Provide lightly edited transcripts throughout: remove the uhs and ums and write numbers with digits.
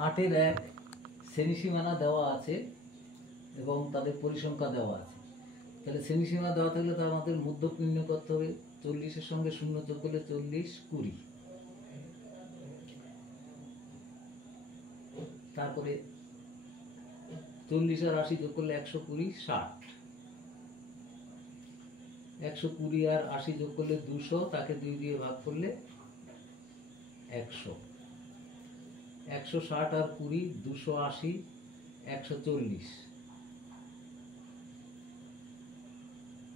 8-এর 1 শ্রেণীসীমানা দেওয়া আছে এবং তাদের পরিসংখ্যা দেওয়া আছে। তাহলে শ্রেণীসীমানা দেওয়া থাকলে তো আমাদের মধ্যক নির্ণয় করতে হবে। 40-এর সঙ্গে 0 যোগ করলে 40, 20। তারপরে 40 আর 80 যোগ করলে 120, 60। 120 আর 80 যোগ করলে 200, তাকে 2 দিয়ে ভাগ করলে 100। 160 আর 20, 280, 140।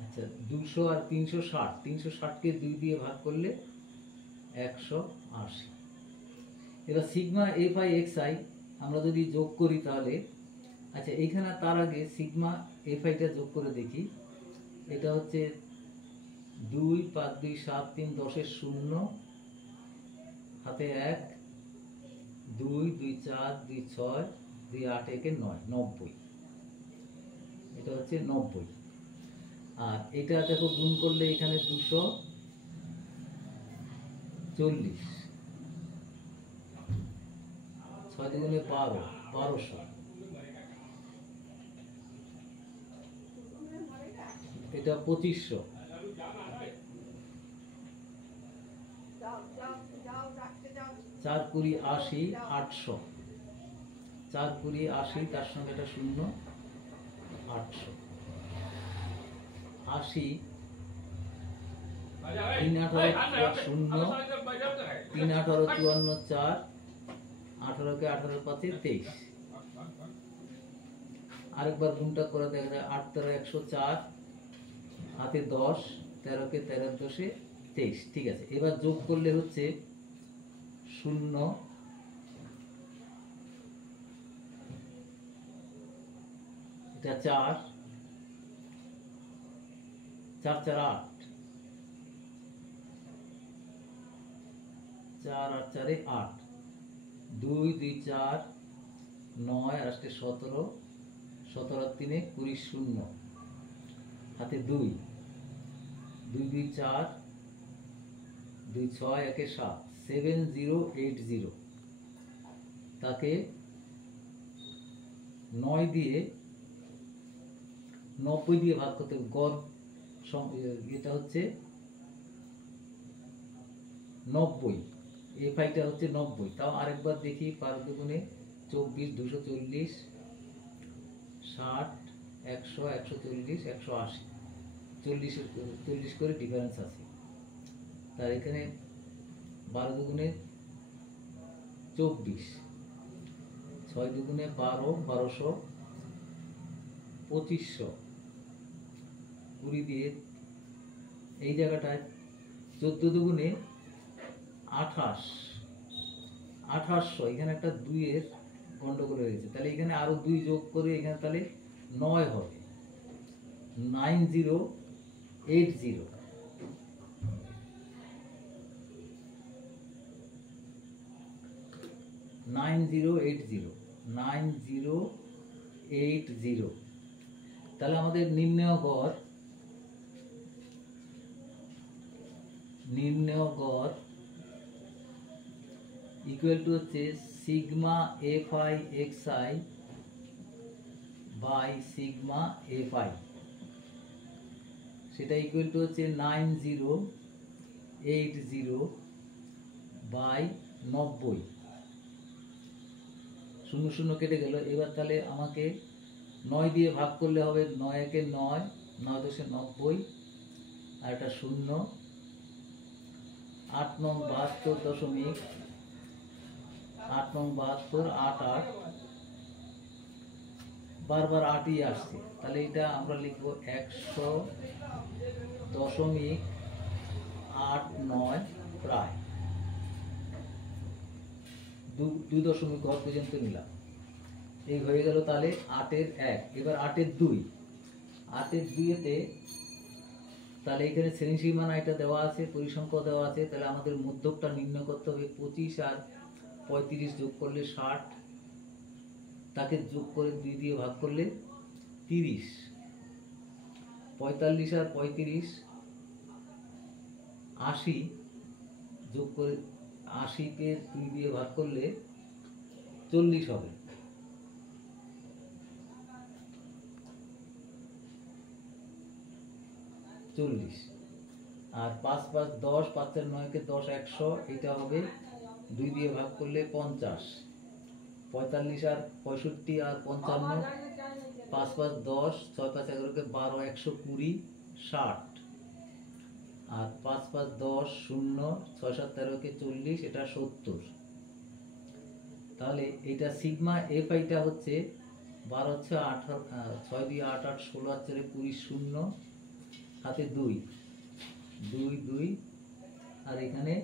আচ্ছা, 200 আর 360, 360কে 2 দিয়ে ভাগ করলে 180। এবার sigma F I X I আমরা যদি যোগ করি তাহলে, আচ্ছা এইখানে তার আগে সিগমা এফ আইটা যোগ করে দেখি। এটা হচ্ছে 2, 5, 2, 7, 3, 10-এর 0, হাতে 1, 2, 2, 4, 2, 6, 2, 8, 1, 9, 90। এটা হচ্ছে 90। আর এটা দেখো গুণ করলে এখানে 240, 6 দুগুণে 12, 1200। এটা 2500। 4 20 80, 800। 4 20 80, তার সঙ্গে একটা 0, 800। 80, 3 18 0, 3 18 54, 4, 18-কে 18 5-এ 23। আরেকবার গুণটা করে দেখা যায় 8 13 104, হাতে 10, 13-কে 13 10-এ 23। ঠিক আছে, এবার যোগ করলে হচ্ছে 0, এটা 4, 4 4 8, 4 8 4-এ 8, 2 2 4, 9 আর 8-এ 17, 17 আর 3-এ 20, 0, হাতে 2, 2 2 4, 2 6 1-এ 7, 7080। তাকে 9 দিয়ে 90 দিয়ে ভাগ করতে হবে। গড় এটা হচ্ছে 90, এফ আইটা হচ্ছে 90। তাও আরেকবার দেখি, 5 দুগুণে 24, 240, 60, 100, 140, 180, 40 করে ডিফারেন্স আছে। তার এখানে 12 দুগুণে 24, 6 দুগুণে 12, 1200, 2500, 20 দিয়ে এই জায়গাটায় 14 দুগুণে 28, 2800। এখানে একটা 2-এর গন্ডগোল হয়ে গেছে, তাহলে এখানে আরো 2 যোগ করে এখানে তাহলে 9 হবে, 9080। 9080, 9080। তাহলে আমাদের নির্ণয় গড় ইকুয়াল টু হচ্ছে sigma F I X I by sigma F I. সেটা ইকুয়াল টু হচ্ছে 9080 বাই 90। 0 0 কেটে গেল। এবার তাহলে আমাকে 9 দিয়ে ভাগ করলে হবে। 9 1-এ 9, 9 10-এ 90, আর একটা 0, 8 9 72 দশমিক 8 9 72 8 8, বারবার 8ই আসছে। তাহলে এটা আমরা লিখবো 100.89 প্রায় 2 দশমিক ঘর পর্যন্ত নিলাম। এই হয়ে গেল তাহলে 8-এর 1। এবার 8-এর 2, 8-এর 2-এতে তাহলে এখানে শ্রেণীসীমানা এটা দেওয়া আছে, পরিসংখ্যা দেওয়া আছে। তাহলে আমাদের মধ্যকটা নির্ণয় করতে হবে। 25 আর 35 যোগ করলে 60, তাকে যোগ করে 2 দিয়ে ভাগ করলে 30। 45 আর 35, 80 যোগ করে 80-কে 2 দিয়ে ভাগ করলে 40 হবে। আর 5 5 10, 5 4 9 কে 10 100, এটা হবে 2 দিয়ে ভাগ করলে 50, 45 আর 65 আর 55, 5 5 10, 6 5 11 কে 12, 120, 60, আর 5 5 10 0, 6 7 13 কে 40, এটা 70। তাহলে এটা সিগমা এফ আইটা হচ্ছে 12 হচ্ছে 18, 6 2 8 8 16 আর 4 20, 0 হাতে 2 2 2, আর এখানে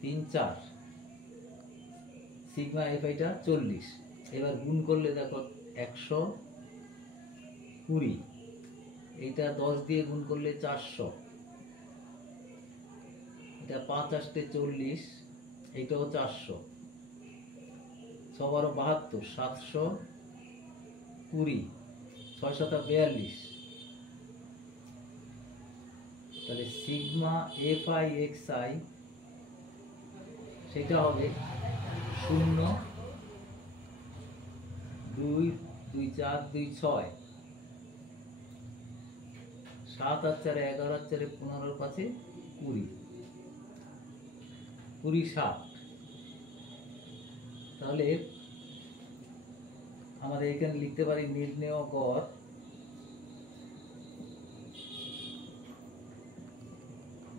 3 4, সিগমা এফ আইটা 40। এবার গুণ করলে দেখো 120, এটা 10 দিয়ে গুণ করলে 400, এটা 5 8 40, এইটাও 400, 6 12 72, 720, 6 7 42। তাহলে sigma F I X I সেটা হবে 0 2 2 4 2 6, 7 আর 4 11 আর 4 15, 5 20, 20 60। তাহলে আমাদের এখানে লিখতে পারি নির্ণেয় গড়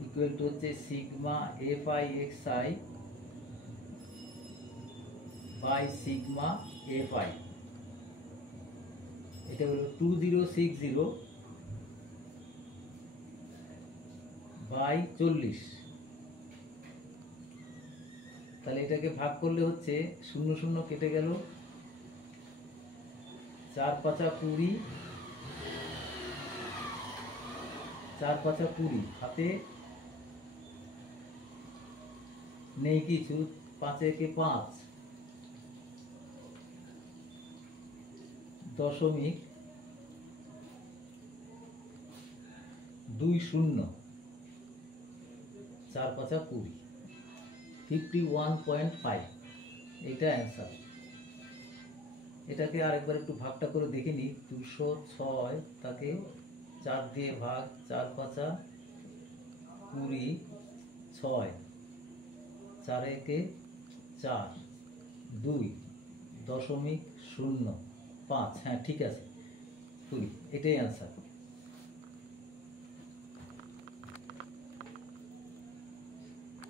ইকুয়াল টু হচ্ছে sigma F I X I by sigma F I. এটা হলো 2060 বাই 40। তাহলে এটাকে ভাগ করলে হচ্ছে 0 0 কেটে গেল, 4 5 20, 4 5 20, হাতে নেই কিছু, 5 একে 5, দশমিক 20, 4 5 20, 51.5, এটা অ্যান্সার। এটাকে আরেকবার একটু ভাগটা করে দেখে নিই। 206 তাকে 4 দিয়ে ভাগ, 4 5 20, 6, 4 একে 4, 2.05, হ্যাঁ ঠিক আছে, 20, এটাই অ্যান্সার।